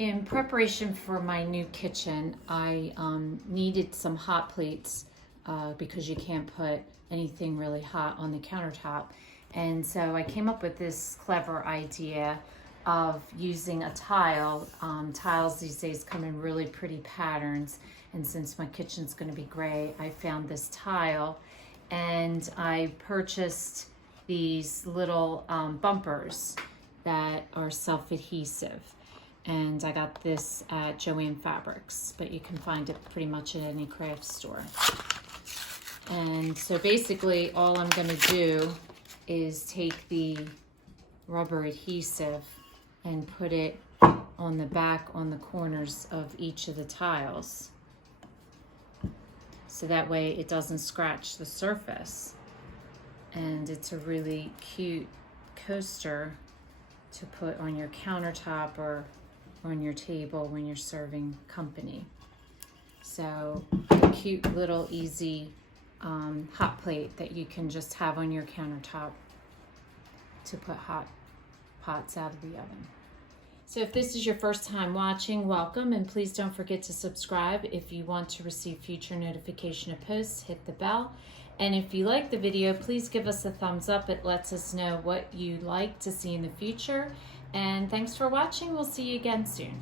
In preparation for my new kitchen, I needed some hot plates because you can't put anything really hot on the countertop. And so I came up with this clever idea of using a tile. Tiles these days come in really pretty patterns. And since my kitchen's gonna be gray, I found this tile and I purchased these little bumpers that are self-adhesive. And I got this at Joann Fabrics, but you can find it pretty much at any craft store. And so basically all I'm gonna do is take the rubber adhesive and put it on the back, on the corners of each of the tiles. So that way it doesn't scratch the surface. And it's a really cute coaster to put on your countertop or on your table when you're serving company. So a cute little easy hot plate that you can just have on your countertop to put hot pots out of the oven. So if this is your first time watching, welcome, and please don't forget to subscribe. If you want to receive future notification of posts, hit the bell. And if you like the video, please give us a thumbs up. It lets us know what you'd like to see in the future. And thanks for watching. We'll see you again soon.